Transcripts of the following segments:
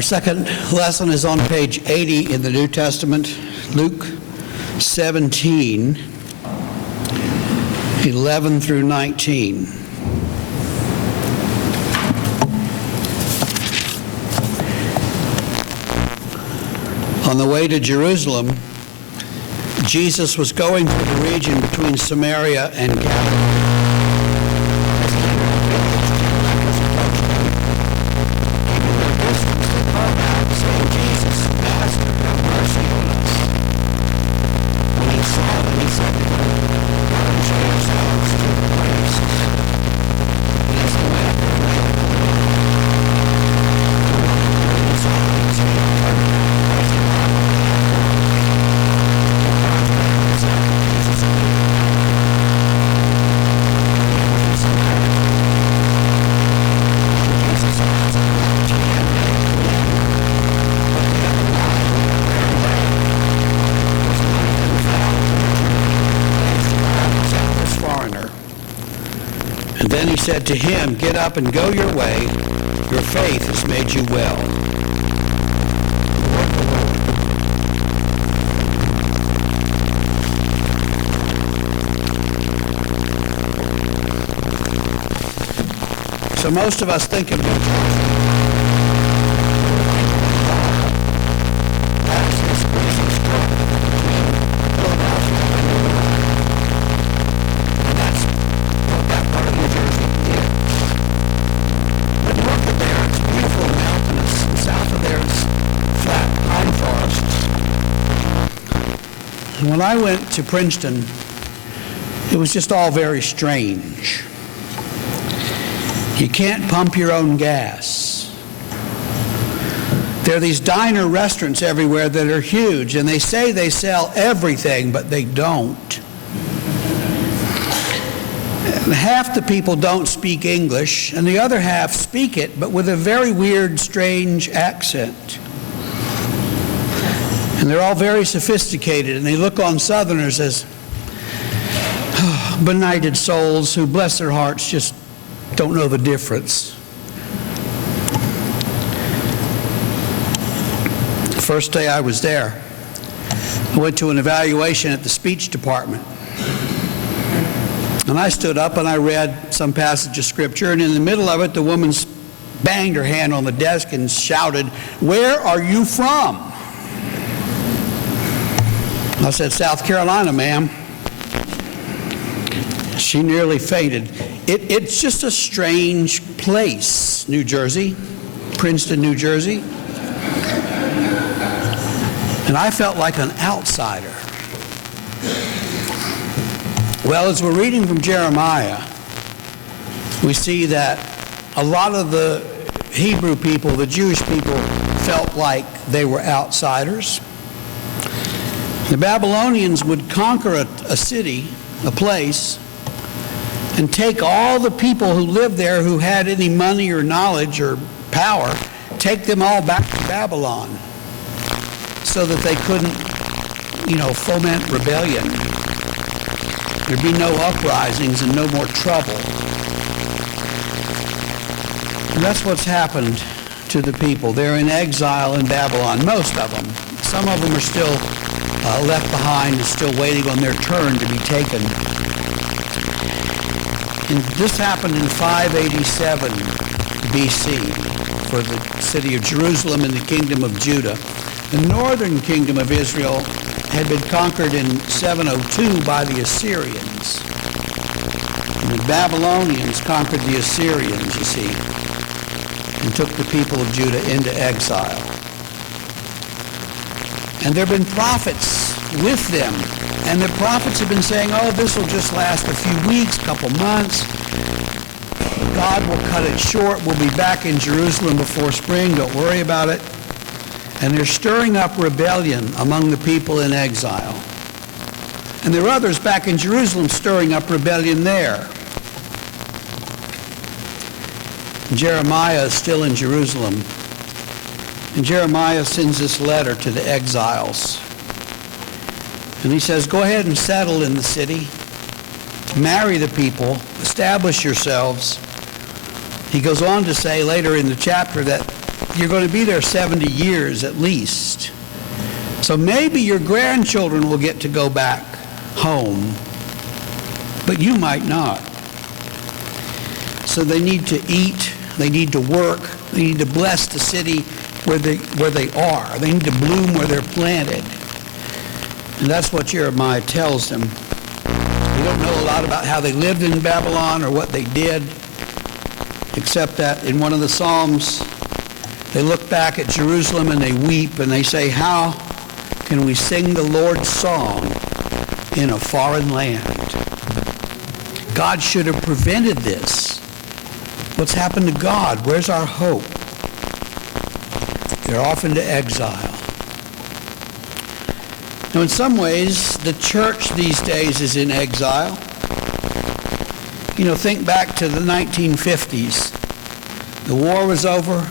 Our second lesson is on page 80 in the New Testament, Luke 17, 11 through 19. On the way to Jerusalem, Jesus was going through the region between Samaria and Galilee. Then he said to him, "Get up and go your way. Your faith has made you well." So most of us think of When I went to Princeton, it was just all very strange. You can't pump your own gas. There are these diner restaurants everywhere that are huge, and they say they sell everything, but they don't. And half the people don't speak English, and the other half speak it, but with a very weird, strange accent. And they're all very sophisticated, and they look on Southerners as benighted souls who, bless their hearts, just don't know the difference. The first day I was there, I went to an evaluation at the speech department. And I stood up and I read some passage of Scripture, and in the middle of it, the woman banged her hand on the desk and shouted, "Where are you from?" I said, "South Carolina, ma'am." She nearly fainted. It's just a strange place, New Jersey, Princeton, New Jersey. And I felt like an outsider. Well, as we're reading from Jeremiah, we see that a lot of the Hebrew people, the Jewish people, felt like they were outsiders. The Babylonians would conquer a city, a place, and take all the people who lived there who had any money or knowledge or power, take them all back to Babylon so that they couldn't, foment rebellion. There'd be no uprisings and no more trouble. And that's what's happened to the people. They're in exile in Babylon, most of them. Some of them are still left behind and still waiting on their turn to be taken. And this happened in 587 BC for the city of Jerusalem and the kingdom of Judah. The northern kingdom of Israel had been conquered in 702 by the Assyrians. And the Babylonians conquered the Assyrians, you see, and took the people of Judah into exile. And there have been prophets with them. And the prophets have been saying, this will just last a few weeks, couple months. God will cut it short. We'll be back in Jerusalem before spring. Don't worry about it. And they're stirring up rebellion among the people in exile. And there are others back in Jerusalem stirring up rebellion there. Jeremiah is still in Jerusalem. And Jeremiah sends this letter to the exiles. And he says, go ahead and settle in the city. Marry the people. Establish yourselves. He goes on to say later in the chapter that you're going to be there 70 years at least. So maybe your grandchildren will get to go back home, but you might not. So they need to eat, they need to work, they need to bless the city where they are. They need to bloom where they're planted. And that's what Jeremiah tells them. We don't know a lot about how they lived in Babylon or what they did, except that in one of the Psalms, they look back at Jerusalem and they weep and they say, how can we sing the Lord's song in a foreign land? God should have prevented this. What's happened to God? Where's our hope? They're off into exile. Now, in some ways, the church these days is in exile. You know, think back to the 1950s. The war was over.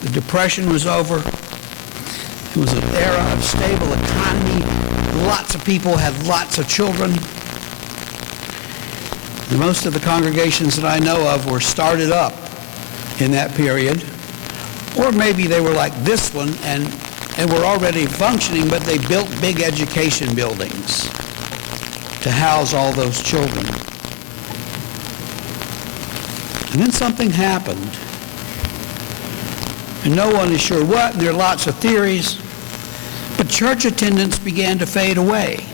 The Depression was over. It was an era of stable economy. Lots of people had lots of children. And most of the congregations that I know of were started up in that period. Or maybe they were like this one and were already functioning, but they built big education buildings to house all those children. And then something happened. And no one is sure what, and there are lots of theories, but church attendance began to fade away.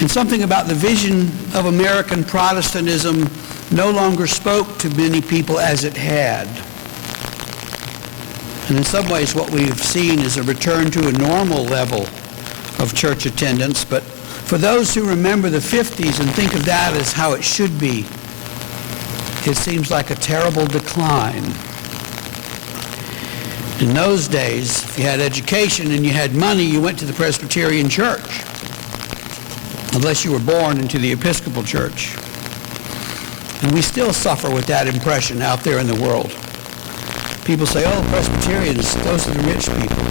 And something about the vision of American Protestantism no longer spoke to many people as it had. And in some ways what we've seen is a return to a normal level of church attendance, but for those who remember the 50s and think of that as how it should be, it seems like a terrible decline. In those days, if you had education and you had money, you went to the Presbyterian Church, unless you were born into the Episcopal Church. And we still suffer with that impression out there in the world. People say, oh, Presbyterians, those are the rich people.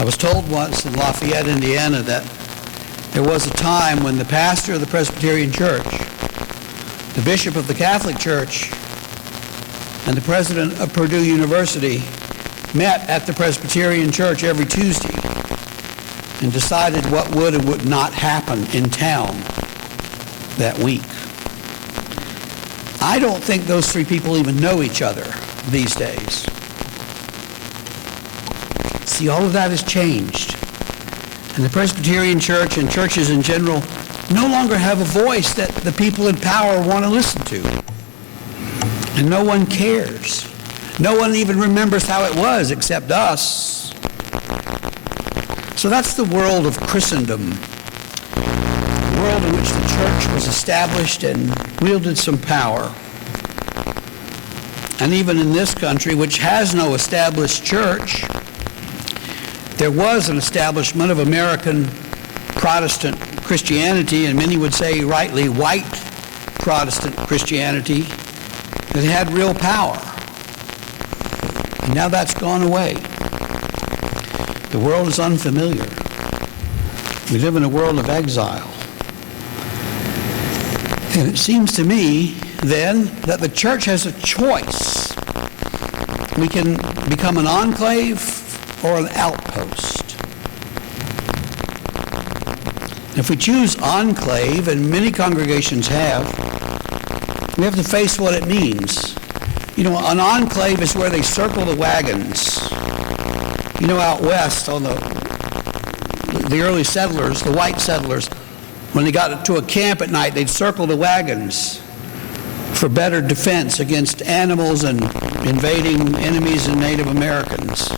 I was told once in Lafayette, Indiana, that there was a time when the pastor of the Presbyterian Church, the bishop of the Catholic Church, and the president of Purdue University met at the Presbyterian Church every Tuesday and decided what would and would not happen in town that week. I don't think those three people even know each other these days. See, all of that has changed. And the Presbyterian Church and churches in general no longer have a voice that the people in power want to listen to. And no one cares. No one even remembers how it was except us. So that's the world of Christendom. The world in which the church was established and wielded some power. And even in this country, which has no established church, there was an establishment of American Protestant Christianity, and many would say rightly white Protestant Christianity, that had real power. And now that's gone away. The world is unfamiliar. We live in a world of exile. And it seems to me, then, that the church has a choice. We can become an enclave or an outpost. If we choose enclave, and many congregations have, we have to face what it means. You know, an enclave is where they circle the wagons. You know, out west on the early settlers, the white settlers, when they got to a camp at night, they'd circle the wagons for better defense against animals and invading enemies and Native Americans.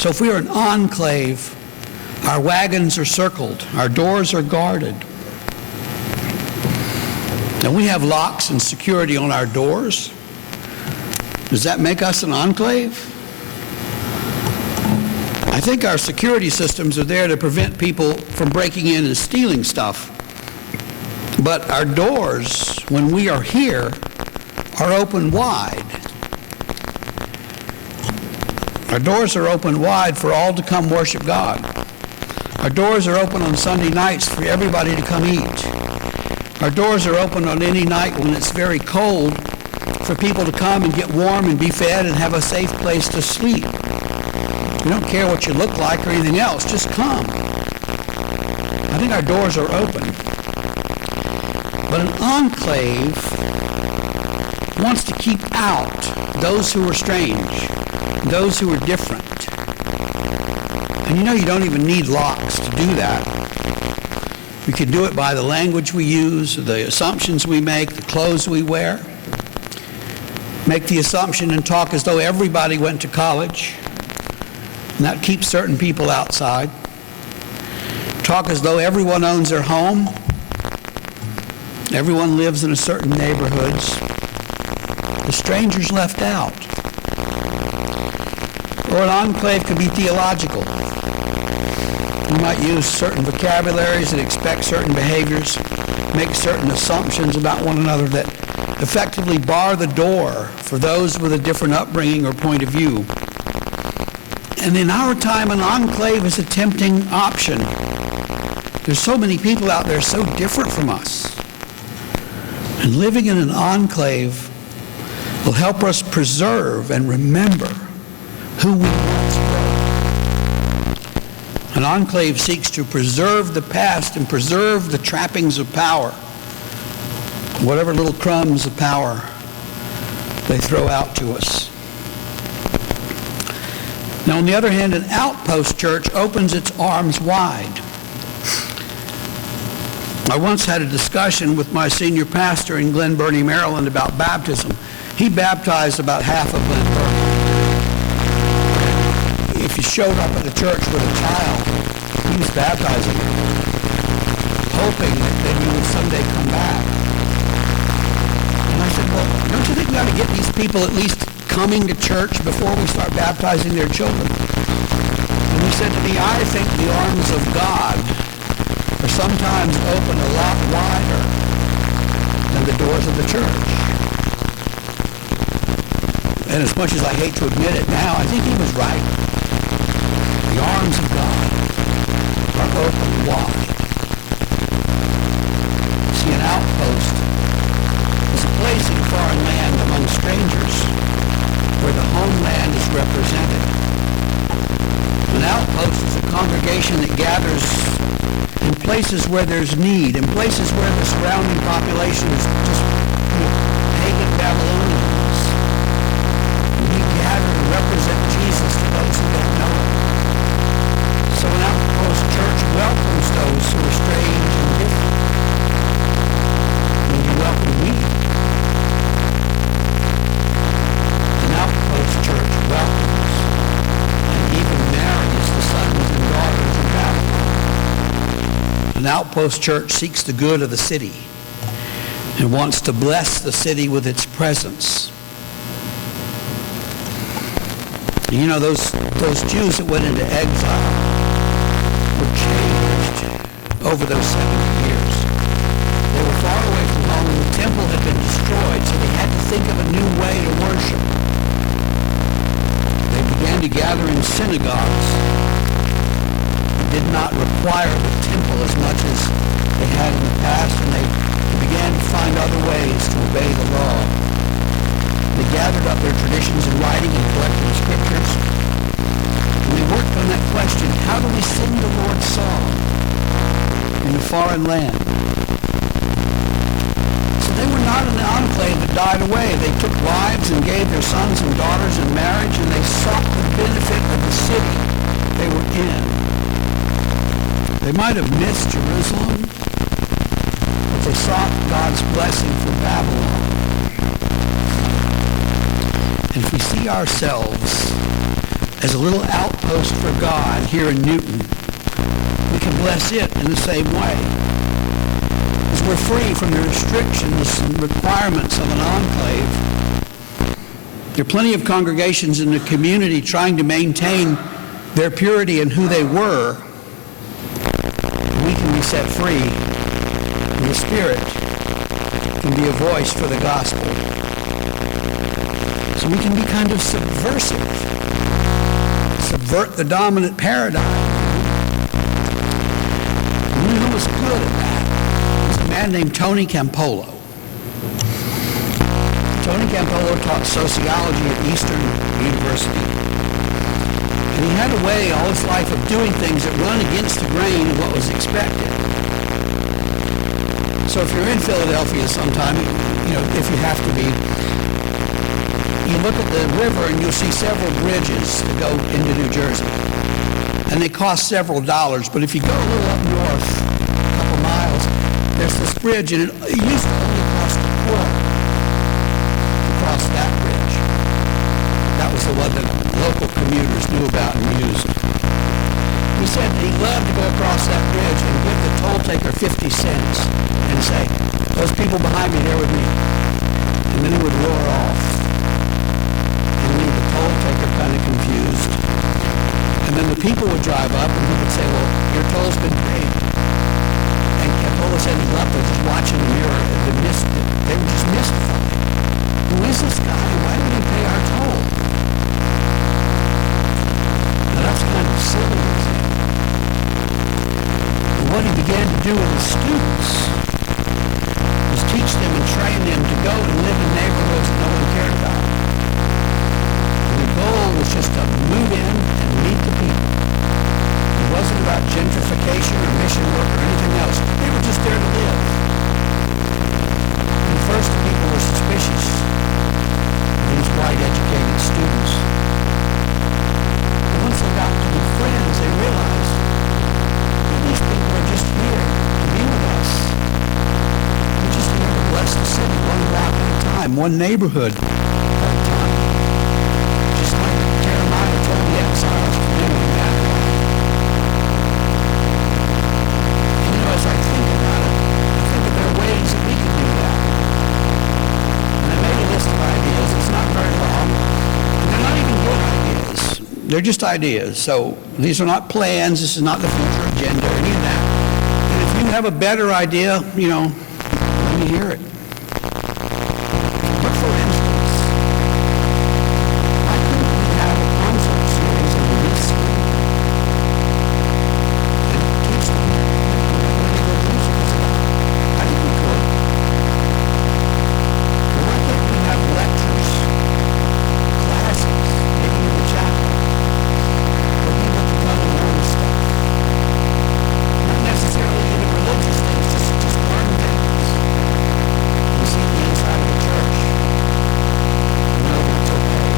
So if we are an enclave, our wagons are circled, our doors are guarded. Now we have locks and security on our doors. Does that make us an enclave? I think our security systems are there to prevent people from breaking in and stealing stuff. But our doors, when we are here, are open wide. Our doors are open wide for all to come worship God. Our doors are open on Sunday nights for everybody to come eat. Our doors are open on any night when it's very cold for people to come and get warm and be fed and have a safe place to sleep. We don't care what you look like or anything else. Just come. I think our doors are open. But an enclave wants to keep out those who are strange, those who are different. And you know, you don't even need locks to do that. We can do it by the language we use, the assumptions we make, the clothes we wear. Make the assumption and talk as though everybody went to college, and that keeps certain people outside. Talk as though everyone owns their home, everyone lives in a certain neighborhoods. The stranger's left out. Or an enclave could be theological. You might use certain vocabularies that expect certain behaviors, make certain assumptions about one another that effectively bar the door for those with a different upbringing or point of view. And in our time, an enclave is a tempting option. There's so many people out there so different from us. And living in an enclave will help us preserve and remember who we once were. An enclave seeks to preserve the past and preserve the trappings of power, whatever little crumbs of power they throw out to us. Now, on the other hand, an outpost church opens its arms wide. I once had a discussion with my senior pastor in Glen Burnie, Maryland about baptism. He baptized about half of Glen Burnie. If you showed up at the church with a child, he was baptizing them, hoping that then you would someday come back. And I said, well, don't you think we ought to get these people at least coming to church before we start baptizing their children? And he said to me, I think the arms of God are sometimes open a lot wider than the doors of the church. And as much as I hate to admit it now, I think he was right. The arms of God are open wide. See, an outpost is a place in a foreign land among strangers where the homeland is represented. An outpost is a congregation that gathers in places where there's need, in places where the surrounding population is just pagan Babylonians. We gather to represent Jesus to those who don't know him. So an outpost church welcomes those who are strange and different. When you welcome me, an outpost church welcomes and even marries the sons and daughters of Babylon. An outpost church seeks the good of the city and wants to bless the city with its presence. You know, those Jews that went into exile were changed over those 70 years. They were far away from home and the temple had been destroyed, so they had to think of a new way to worship. They began to gather in synagogues. Did not require the temple as much as they had in the past, and they began to find other ways to obey the law. They gathered up their traditions in writing and collected scriptures, and they worked on that question, how do we sing the Lord's song in a foreign land? So they were not an enclave that died away. They took wives and gave their sons and daughters in marriage, and they sought the benefit of the city they were in. They might have missed Jerusalem, but they sought God's blessing for Babylon. And if we see ourselves as a little outpost for God here in Newton, we can bless it in the same way. As we're free from the restrictions and requirements of an enclave. There are plenty of congregations in the community trying to maintain their purity and who they were. We can be set free, and the Spirit can be a voice for the gospel. So we can be kind of subversive, subvert the dominant paradigm. And you know who was good at that? There's a man named Tony Campolo. Tony Campolo taught sociology at Eastern University. And he had a way all his life of doing things that run against the grain of what was expected. So if you're in Philadelphia sometime, if you have to be, you look at the river and you'll see several bridges that go into New Jersey. And they cost several dollars. But if you go a little up north, a couple miles, there's this bridge, and it used to only cost a quarter to cross that bridge. That was the one that local commuters knew about and used. He said that he loved to go across that bridge and give the toll taker 50 cents and say, those people behind me, they're with me. And then he would roar off and leave the toll taker kind of confused. And then the people would drive up and he would say, well, your toll's been paid. And Campolo said he loved it, just watching the mirror. They were just mystified. Who is this guy? Why didn't he pay our toll? Now that's kind of silly. And what he began to do with his students was teach them and train them to go and live in neighborhoods that no one cared about. And the goal was just to move in and meet the people. It wasn't about gentrification or mission work or anything else. They were just there to live. And first the people were suspicious of these white educated students. But once they got to be friends, they realized that these people are just here to be with us. We're just here to bless the city one block at a time, one neighborhood at a time. Just like Jeremiah told the exiles to do in that way. And as I think about it, I think that there are ways that we can do that. And I made a list of ideas. It's not very long. And they're not even good ideas. They're just ideas. So these are not plans. This is not the future agenda or any of that. And if you have a better idea, let me hear it. But for instance, why couldn't we have a concert series of this school and teach them what good music is about? I think we could. But why can't we have lectures, classes, maybe in the chapel, for people to come and learn stuff? Not necessarily even religious things, just learn things. And see the inside of the church. And know that it's okay.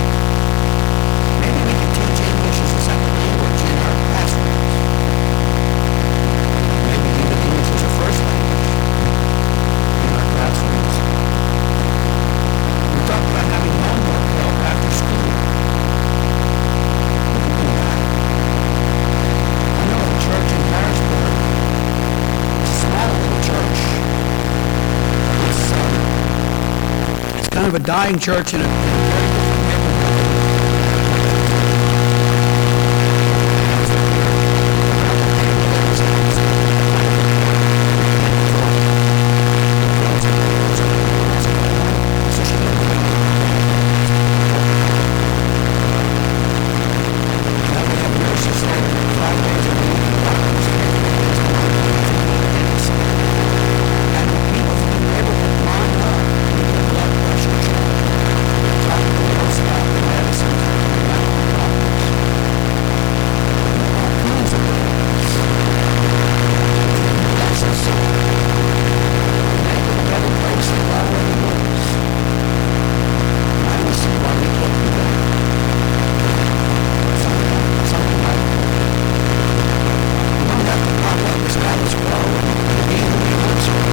Maybe we could teach English as a second language in our classrooms. Maybe even English as a first language in our classrooms. We talked about having homework help after school. We could do that. I know of a church in Harrisburg. It's a small little church. It's kind of a dying church in a very different neighborhood. Status quo and being the